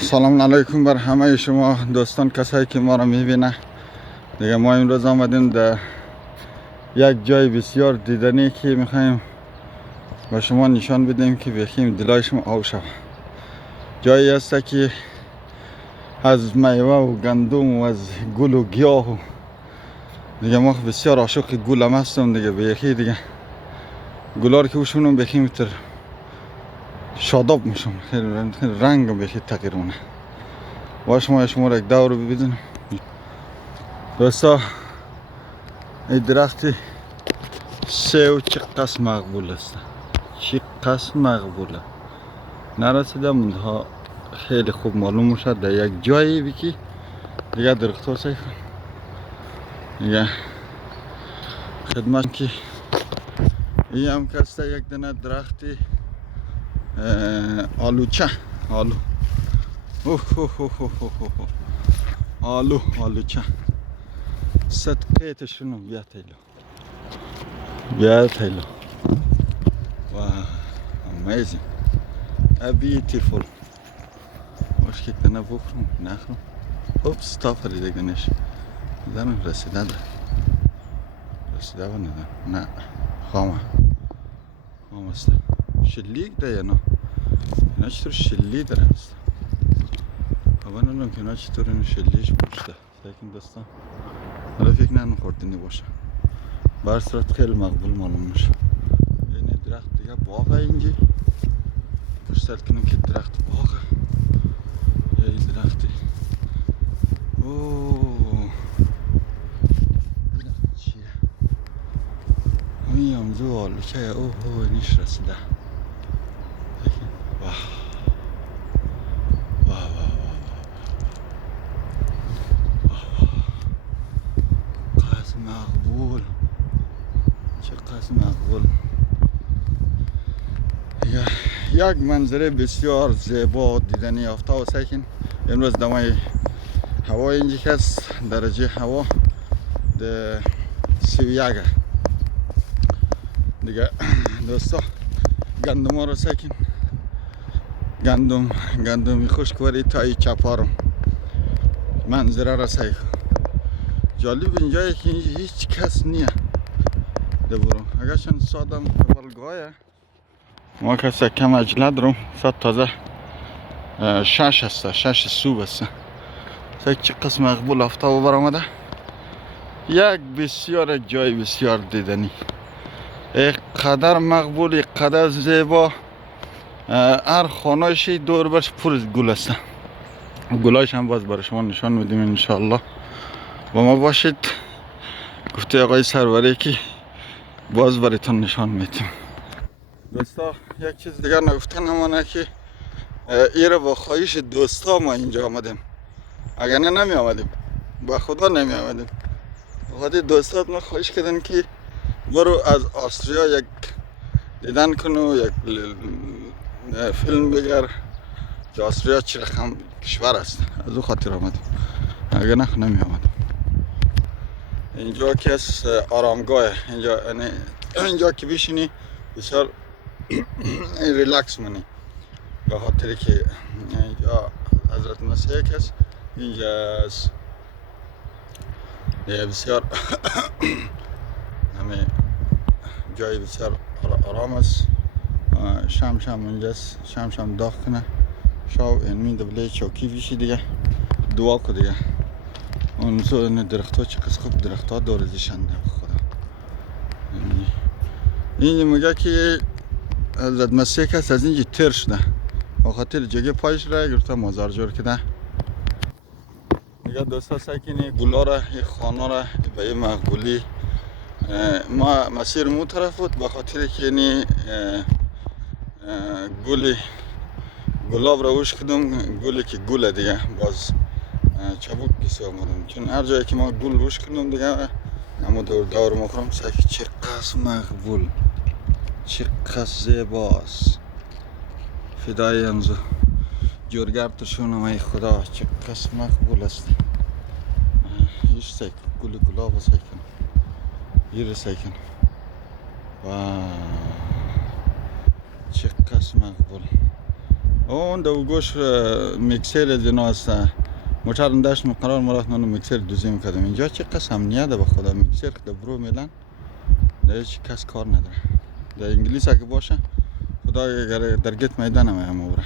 سلام علیکم بر همه شما دوستان، کسایی که ما را میبینه. دیگه ما امروز آمدیم در یک جای بسیار دیدنی که میخوایم با شما نشان بدیم که بخیم دلای شما آب شود. جایی است که از میوه و گندم و از گل و گیاه و دیگه ما بسیار عاشق گل هم هستم دیگه. بخی دیگه گلار که بشونم بخیم تر شاداب میشم، خیلی رنگ بخی تغییر مونه. با شما را یک دور ببینیم دوستا. این درخت سیو چقدر مقبول است، چقدر مقبوله. نرسیده منها خیلی خوب معلوم میشه در یک جایی بکی دیگه درخت ها سیف دیگه خدمت که این هم کسته یک دنه درخت آلوچه. آلوچه صدقه تشونو بیا تیلو. Wow, amazing, beautiful. Hoş ki dene bakıyorum, ne yapayım? Hop, stop hadi de güneş. Zaten reside var ne? Ne? Kama işte. Şillik de ya no. İnaç tur şillik de işte. Havanın ki inaç turun şilliş boşta. Sakin dostum. Hala fikir ne kurdun boşa. Barsrat خیلی مقبول معلوم میشه. این درخت دیگه باغ اینجی. فرصت کنم که درخت باغ. این درختی. اوه. درخت چیه؟ میام زو آلوچه اوه نیش رسیده. واه. قاسم مقبول. چقدر مقبول. یک منظره بسیار زیبا دیدنی یافته و سیکن امروز دمای هوا اینجا که است درجه هوا ده 31 دیگه دوستا. گندم ها رو سیکن گندمی خوشکواری تا ای چپارم منظره را سیکن. جالب اینجایی که اینجا هیچ کس نیه ده برو اگرچند سادم اولگاهه ما کسی کم عجله دارم. ساعت تازه 6 است، 6 صبح است. یک چقدر مقبول آفتاب برآمده. یک بسیار جای بسیار دیدنی، قدر مقبول، قدر زیبا. هر خانه‌اش دور برش پر از گل است. گلایش هم باز برای شما نشان میدیم انشاءالله. با ما باشید. گفته آقای سروری که باز برایتون نشان میدیم. دوستا یک چیز دیگر نگفتن همانه که ایره با خواهش دوستا ما اینجا آمدیم. اگر نه نمی آمدیم، با خدا نمی آمدیم. خودی دوستات ما خواهش کردن که برو از آستریا یک دیدن کنو، یک فیلم بگر که آستریا چه رقم کشور است. از او خاطر آمدیم، اگر نه نمی آمدیم. اینجا که از آرامگاه اینجا که بشینی بسیار ریلکس منی. به خاطر که اینجا حضرت مسیح کس اینجا از بسیار همه جای بسیار آرام است. شام اونجاست، شام داغ کنه شاو این دبله چوکی بیشی دیگه دعا کو دیگه. اون سو این درخت ها چقدر خوب درخت ها دور ازشنده خدا. این میگه که حضرت مسیح کس از اینجا تر شده به خاطر جگه پایش را گرفته مزار جور کده. دیگه دوستا ساکنی گلا را خانه را به این مقبولی ما مسیر مو طرف بود به خاطر که یعنی گلاب را وش کدم گلی که گله دیگه باز چبوک کسی آمدم چون هر جایی که ما گل وش کدم دیگه اما دور مخورم ساکی چقدر مقبول چقدر زیباست. فدای انزو جورگر تشونم ای خدا چقدر مقبول است. هیچ سیکن گلاب سیکن یه سیکن و چقدر مقبول اون دو گوش میکسر از اینا است. موتر داشت مقرار مرات نون میکسر دوزی میکردم. اینجا چه قسم امنیت به خدا میکسر که برو میلن هیچ کس کار نداره. در انگلیس اگه باشه خدا اگر درگت میدان هم بره.